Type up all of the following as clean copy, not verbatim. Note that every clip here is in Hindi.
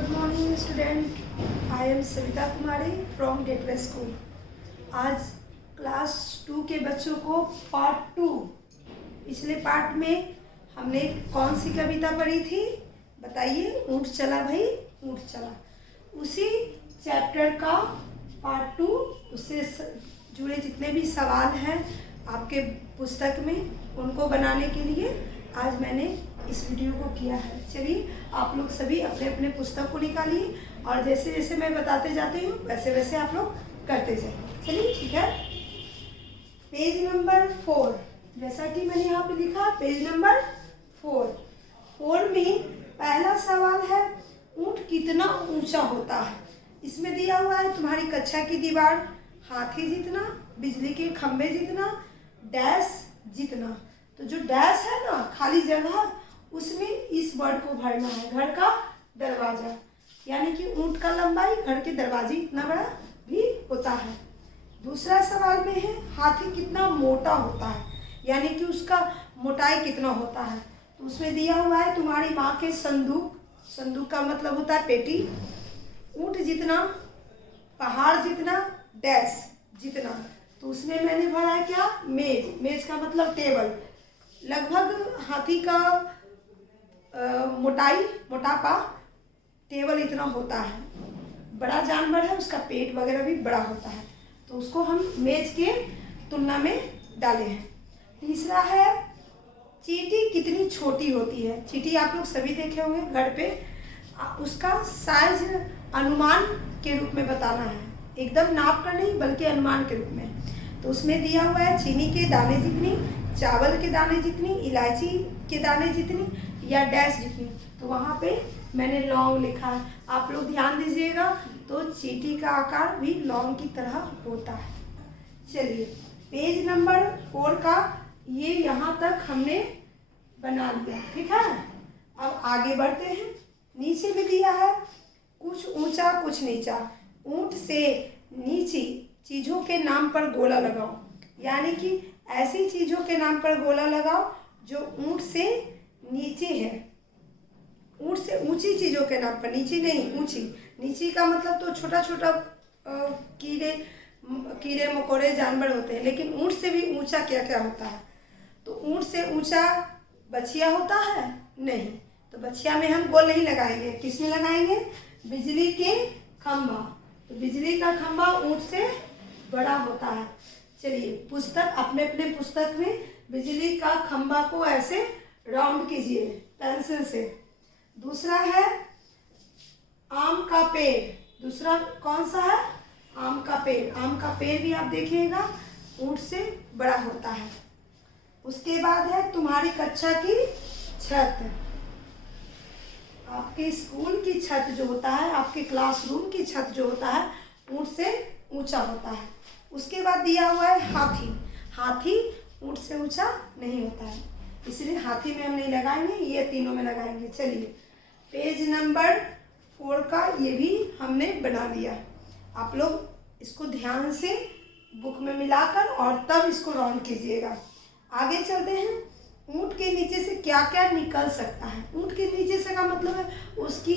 Good morning student. I am Savita Kumari from gateway school. आज क्लास 2 के बच्चों को पार्ट 2, पिछले पार्ट में हमने कौन सी कविता पढ़ी थी बताइए? ऊँट चला भाई ऊँट चला। उसी चैप्टर का पार्ट 2, उससे जुड़े जितने भी सवाल हैं आपके पुस्तक में, उनको बनाने के लिए आज मैंने इस वीडियो को किया है। चलिए आप लोग सभी अपने अपने पुस्तक को निकालिए और जैसे जैसे मैं बताते जाती हूँ वैसे वैसे आप लोग करते जाइए। चलिए ठीक है। पेज नंबर 4, जैसा कि मैंने यहाँ पे लिखा पेज नंबर 4 में पहला सवाल है ऊँट कितना ऊंचा होता है। इसमें दिया हुआ है तुम्हारी कक्षा की दीवार हाथी जितना, बिजली के खंभे जितना, डैश जितना। तो जो डैश है ना खाली जगह, उसमें इस वर्ड को भरना है, घर का दरवाजा। यानी कि ऊँट का लंबाई घर के दरवाजे इतना बड़ा भी होता है। दूसरा सवाल में है हाथी कितना मोटा होता है, यानी कि उसका मोटाई कितना होता है। तो उसमें दिया हुआ है तुम्हारी माँ के संदूक, संदूक का मतलब होता है पेटी, ऊँट जितना, पहाड़ जितना, डैश जितना। तो उसमें मैंने भरा है क्या? मेज। मेज का मतलब टेबल। लगभग हाथी का मोटापा टेबल इतना होता है। बड़ा जानवर है, उसका पेट वगैरह भी बड़ा होता है, तो उसको हम मेज के तुलना में डाले हैं। तीसरा है चींटी कितनी छोटी होती है। चींटी आप लोग सभी देखे होंगे घर पे, उसका साइज अनुमान के रूप में बताना है, एकदम नाप कर नहीं बल्कि अनुमान के रूप में। तो उसमें दिया हुआ है चीनी के दाने जितनी, चावल के दाने जितनी, इलायची के दाने जितनी या डैश जितनी। तो वहाँ पे मैंने लौंग लिखा है, आप लोग ध्यान दीजिएगा। तो चींटी का आकार भी लौंग की तरह होता है। चलिए पेज नंबर 4 का ये यहाँ तक हमने बना लिया, ठीक है। अब आगे बढ़ते हैं। नीचे में दिया है कुछ ऊंचा कुछ नीचा, ऊंट से नीची चीज़ों के नाम पर गोला लगाओ। यानी कि ऐसी चीज़ों के नाम पर गोला लगाओ जो ऊंट से नीचे है। ऊंट से ऊंची चीज़ों के नाम पर, नीची नहीं ऊंची। नीची का मतलब तो छोटा छोटा कीड़े मकोड़े जानवर होते हैं, लेकिन ऊंट से भी ऊंचा क्या क्या होता है? तो ऊंट से ऊंचा बछिया होता है? नहीं, तो बछिया में हम गोल नहीं लगाएंगे। किस में लगाएंगे? बिजली के खंभा। तो बिजली का खंभा ऊंट से बड़ा होता है। चलिए पुस्तक अपने अपने पुस्तक में बिजली का खंभा को ऐसे राउंड कीजिए पेंसिल से। दूसरा है आम का पेड़। दूसरा कौन सा है? आम का पेड़। आम का पेड़ भी आप देखिएगा ऊंट से बड़ा होता है। उसके बाद है तुम्हारी कक्षा की छत। आपके स्कूल की छत जो होता है, आपके क्लासरूम की छत जो होता है, ऊंट से ऊंचा होता है। उसके बाद दिया हुआ है हाथी। हाथी ऊंट से ऊंचा नहीं होता है, इसलिए हाथी में हम नहीं लगाएंगे, ये तीनों में लगाएंगे। चलिए पेज नंबर 4 का ये भी हमने बना दिया। आप लोग इसको ध्यान से बुक में मिलाकर और तब इसको राउंड कीजिएगा। आगे चलते हैं। ऊँट के नीचे से क्या क्या निकल सकता है? ऊँट के नीचे से का मतलब है उसकी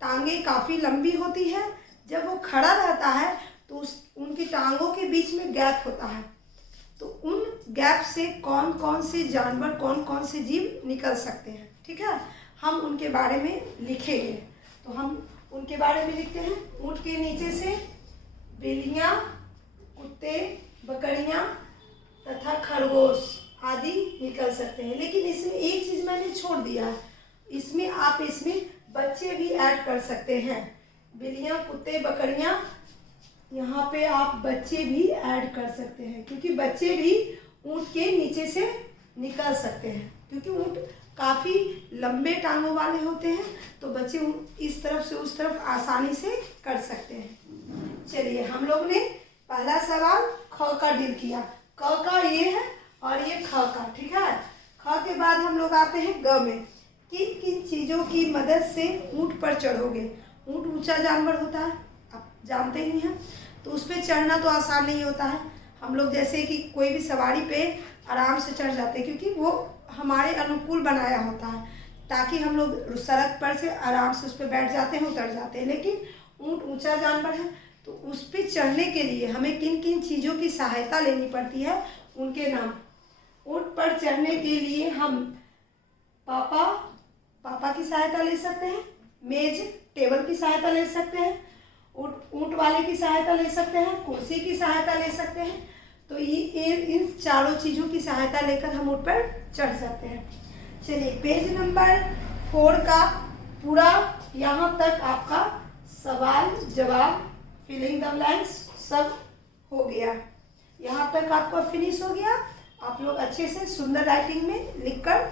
टांगें काफ़ी लंबी होती है। जब वो खड़ा रहता है तो उनकी टांगों के बीच में गैप होता है। तो उन गैप से कौन कौन से जानवर, कौन कौन से जीव निकल सकते हैं, ठीक है। हम उनके बारे में लिखेंगे। तो हम उनके बारे में लिखते हैं। ऊँट के नीचे से बिल्लियाँ, कुत्ते, बकरियाँ तथा खरगोश आदि निकल सकते हैं। लेकिन इसमें एक चीज़ मैंने छोड़ दिया है, इसमें आप बच्चे भी ऐड कर सकते हैं। बिल्लियाँ, कुत्ते, बकरियाँ, यहाँ पे आप बच्चे भी ऐड कर सकते हैं, क्योंकि बच्चे भी ऊँट के नीचे से निकल सकते हैं। क्योंकि ऊँट काफ़ी लंबे टांगों वाले होते हैं, तो बच्चे इस तरफ से उस तरफ आसानी से कर सकते हैं। चलिए हम लोग ने पहला सवाल ख का डील किया। क का ये है और ये ख का, ठीक है। ख के बाद हम लोग आते हैं ग में। किन किन चीज़ों की मदद से ऊँट पर चढ़ोगे? ऊँट ऊंचा जानवर होता है, आप जानते ही हैं, तो उस पर चढ़ना तो आसान नहीं होता है। हम लोग जैसे कि कोई भी सवारी पे आराम से चढ़ जाते हैं, क्योंकि वो हमारे अनुकूल बनाया होता है। ताकि हम लोग सड़क पर से आराम से उस पर बैठ जाते हैं, उतर जाते हैं। लेकिन ऊँट ऊंचा जानवर है, तो उस पर चढ़ने के लिए हमें किन किन चीज़ों की सहायता लेनी पड़ती है, उनके नाम। ऊँट पर चढ़ने के लिए हम पापा की सहायता ले सकते हैं, मेज टेबल की सहायता ले सकते हैं, ऊँट वाले की सहायता ले सकते हैं, कुर्सी की सहायता ले सकते हैं। तो ये इन चारों चीज़ों की सहायता लेकर हम ऊँट पर चढ़ सकते हैं। चलिए, पेज नंबर 4 का पूरा यहाँ तक आपका सवाल जवाब फिलिंग द ब्लैंक्स सब हो गया। यहाँ तक आपका फिनिश हो गया। आप लोग अच्छे से सुंदर राइटिंग में लिखकर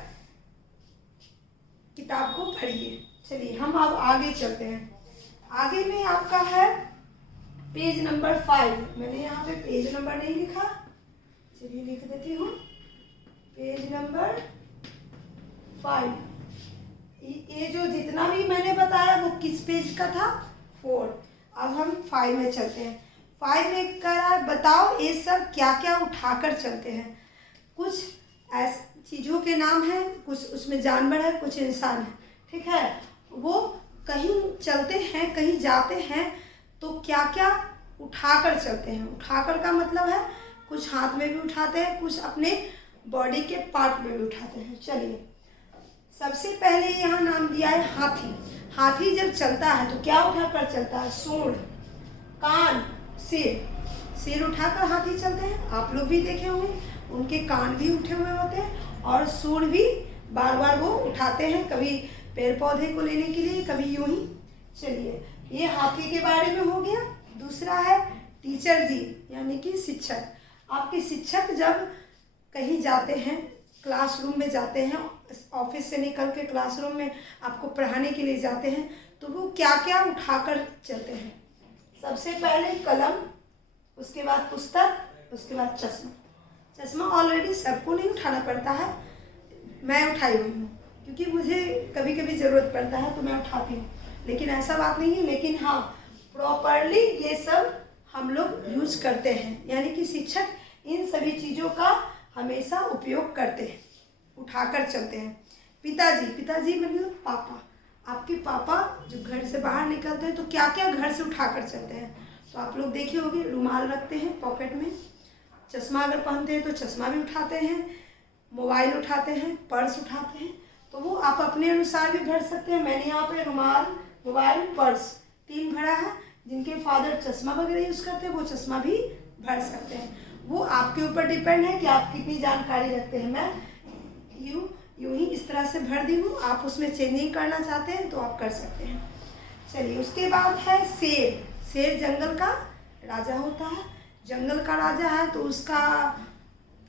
किताब को पढ़िए। चलिए, हम अब आगे चलते हैं। आगे में आपका है पेज नंबर 5। मैंने यहाँ पे पेज नंबर नहीं लिखा, चलिए लिख देती हूँ। Page number 5। ये जो जितना भी मैंने बताया वो किस पेज का था? 4। अब हम 5 में चलते हैं। 5 में कह रहा है बताओ ये सब क्या क्या उठाकर चलते हैं। कुछ ऐसे चीज़ों के नाम हैं, कुछ उसमें जानवर है, कुछ इंसान है, ठीक है। वो कहीं चलते हैं, कहीं जाते हैं, तो क्या क्या उठाकर चलते हैं। उठाकर का मतलब है कुछ हाथ में भी उठाते हैं, कुछ अपने बॉडी के पार्ट में भी उठाते हैं। चलिए, सबसे पहले यहाँ नाम दिया है हाथी। हाथी जब चलता है तो क्या उठाकर चलता है? सूंड, कान, सिर उठाकर हाथी चलते हैं। आप लोग भी देखे होंगे, उनके कान भी उठे हुए होते हैं और सूंड भी बार बार वो उठाते हैं, कभी पेड़ पौधे को लेने के लिए, कभी यूं ही। चलिए, ये हाथी के बारे में हो गया। दूसरा है टीचर जी, यानी कि शिक्षक। आपके शिक्षक जब कहीं जाते हैं, क्लासरूम में जाते हैं, ऑफिस से निकल के क्लासरूम में आपको पढ़ाने के लिए जाते हैं, तो वो क्या क्या उठाकर चलते हैं? सबसे पहले कलम, उसके बाद पुस्तक, उसके बाद चश्मा। चश्मा ऑलरेडी सबको नहीं उठाना पड़ता है, मैं उठाई हुई हूँ क्योंकि मुझे कभी कभी ज़रूरत पड़ता है तो मैं उठाती हूँ, लेकिन ऐसा बात नहीं है। लेकिन हाँ, प्रॉपरली ये सब हम लोग यूज करते हैं, यानी कि शिक्षक इन सभी चीज़ों का हमेशा उपयोग करते हैं, उठाकर चलते हैं। पिताजी मतलब पापा। आपके पापा जब घर से बाहर निकलते हैं तो क्या क्या घर से उठाकर चलते हैं? तो आप लोग देखे होंगे, रुमाल रखते हैं पॉकेट में, चश्मा अगर पहनते हैं तो चश्मा भी उठाते हैं, मोबाइल उठाते हैं, पर्स उठाते हैं। तो वो आप अपने अनुसार भी भर सकते हैं। मैंने यहाँ पे रुमाल, मोबाइल, पर्स 3 भरा है। जिनके फादर चश्मा वगैरह यूज़ करते हैं वो चश्मा भी भर सकते हैं। वो आपके ऊपर डिपेंड है कि आप कितनी जानकारी रखते हैं। मैं यूँ ही इस तरह से भर दी हूँ, आप उसमें चेंजिंग करना चाहते हैं तो आप कर सकते हैं। चलिए, उसके बाद है शेर। शेर जंगल का राजा होता है। जंगल का राजा है तो उसका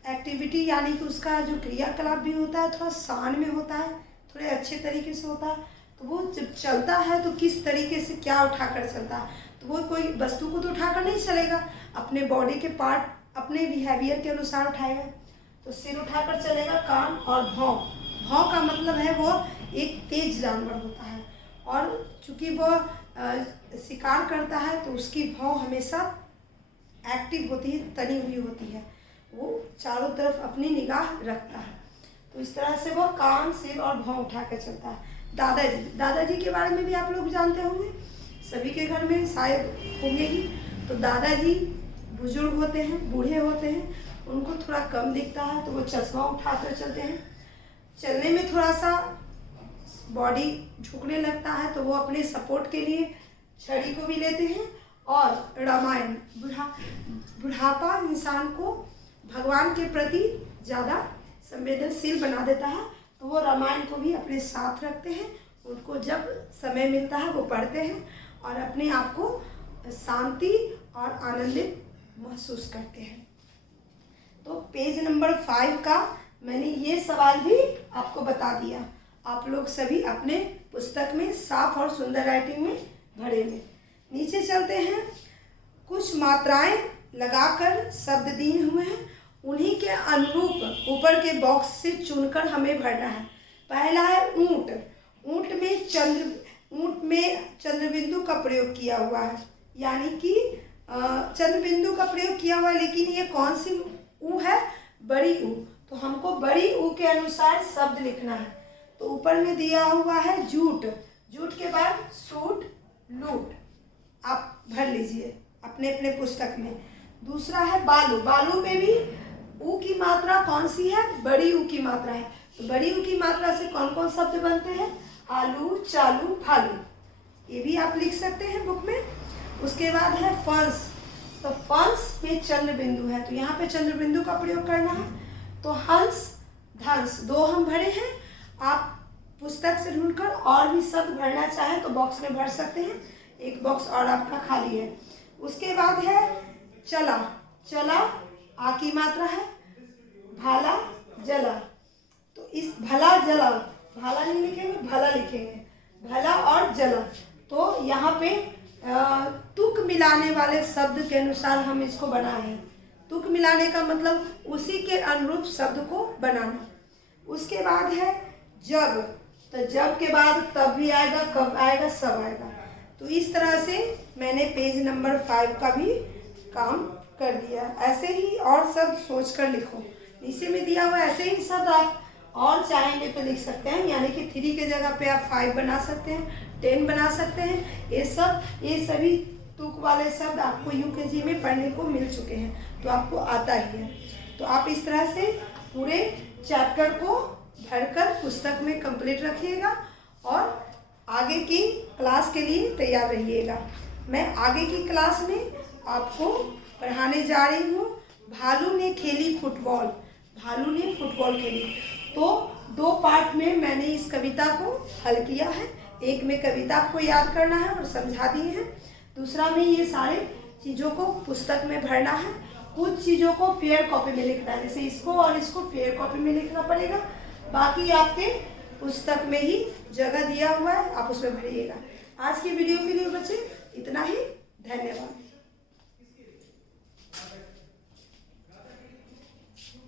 एक्टिविटी, यानी कि उसका जो क्रियाकलाप भी होता है थोड़ा शान में होता है, थोड़े अच्छे तरीके से होता है। तो वो जब चलता है तो किस तरीके से क्या उठाकर चलता है? तो वो कोई वस्तु को तो उठाकर नहीं चलेगा, अपने बॉडी के पार्ट अपने बिहेवियर के अनुसार उठाएगा। तो सिर उठाकर चलेगा, कान और भौं। भौं का मतलब है वो एक तेज जानवर होता है, और चूंकि वो शिकार करता है तो उसकी भौं हमेशा एक्टिव होती है, तनी हुई होती है, वो चारों तरफ अपनी निगाह रखता है। तो इस तरह से वो कान, सिर और भौं उठा कर चलता है। दादाजी के बारे में भी आप लोग जानते होंगे, सभी के घर में शायद होंगे ही। तो दादाजी बुजुर्ग होते हैं, बूढ़े होते हैं, उनको थोड़ा कम दिखता है तो वो चश्मा उठाकर चलते हैं। चलने में थोड़ा सा बॉडी झुकने लगता है तो वो अपने सपोर्ट के लिए छड़ी को भी लेते हैं। और रामायण, बुढ़ापा इंसान को भगवान के प्रति ज़्यादा संवेदनशील बना देता है, तो वो रामायण को भी अपने साथ रखते हैं। उनको जब समय मिलता है वो पढ़ते हैं और अपने आप को शांति और आनंदित महसूस करते हैं। तो पेज नंबर 5 का मैंने ये सवाल भी आपको बता दिया। आप लोग सभी अपने पुस्तक में साफ और सुंदर राइटिंग में भरेंगे। नीचे चलते हैं। कुछ मात्राएं लगाकर शब्द दिए हुए हैं, उन्हीं के अनुरूप ऊपर के बॉक्स से चुनकर हमें भरना है। पहला है ऊंट। ऊंट में चंद्रबिंदु का प्रयोग किया हुआ है, यानी कि चंद्रबिंदु का प्रयोग किया हुआ है, लेकिन ये कौन सी ऊ है? बड़ी ऊ। तो हमको बड़ी ऊ के अनुसार शब्द लिखना है। तो ऊपर में दिया हुआ है जूट, जूट के बाद सूट लूट, आप भर लीजिए अपने अपने पुस्तक में। दूसरा है बालू, बालू में भी ऊ की मात्रा कौन सी है, बड़ी ऊ की मात्रा है। तो बड़ी ऊ की मात्रा से कौन कौन शब्द बनते हैं, आलू, चालू, भालू, ये भी आप लिख सकते हैं बुक में। उसके बाद है फंस, तो फंस में चंद्र बिंदु है, तो यहाँ पे चंद्र बिंदु का प्रयोग करना है। तो हंस, धंस, दो हम भरे हैं। आप पुस्तक से ढूंढकर और भी शब्द भरना चाहें तो बॉक्स में भर सकते हैं, एक बॉक्स और आपका खाली है। उसके बाद है चला, चला आ की मात्रा है, भाला, जला, तो इस भला जला, भाला नहीं लिखेंगे, भला लिखेंगे, भला और जला। तो यहाँ पे तुक मिलाने वाले शब्द के अनुसार हम इसको बनाए। तुक मिलाने का मतलब उसी के अनुरूप शब्द को बनाना। उसके बाद है जब, तो जब के बाद तब भी आएगा, कब आएगा, सब आएगा। तो इस तरह से मैंने पेज नंबर 5 का भी काम कर दिया। ऐसे ही और सब सोच कर लिखो, नीचे में दिया हुआ ऐसे ही शब्द आप और चाहेंगे तो लिख सकते हैं, यानी कि 3 के जगह पे आप 5 बना सकते हैं, 10 बना सकते हैं। ये सभी तुक वाले शब्द आपको यूकेजी में पढ़ने को मिल चुके हैं, तो आपको आता ही है। तो आप इस तरह से पूरे चैप्टर को भरकर पुस्तक में कंप्लीट रखिएगा और आगे की क्लास के लिए तैयार रहिएगा। मैं आगे की क्लास में आपको पढ़ाने जा रही हूँ भालू ने खेली फुटबॉल, भालू ने फुटबॉल खेली। तो 2 पार्ट में मैंने इस कविता को हल किया है। एक में कविता आपको याद करना है और समझा दिए हैं, दूसरा में ये सारे चीज़ों को पुस्तक में भरना है। कुछ चीज़ों को फेयर कॉपी में लिखना है, जैसे इसको और इसको फेयर कॉपी में लिखना पड़ेगा, बाकी आपके पुस्तक में ही जगह दिया हुआ है, आप उसमें भरिएगा। आज की वीडियो के लिए बच्चे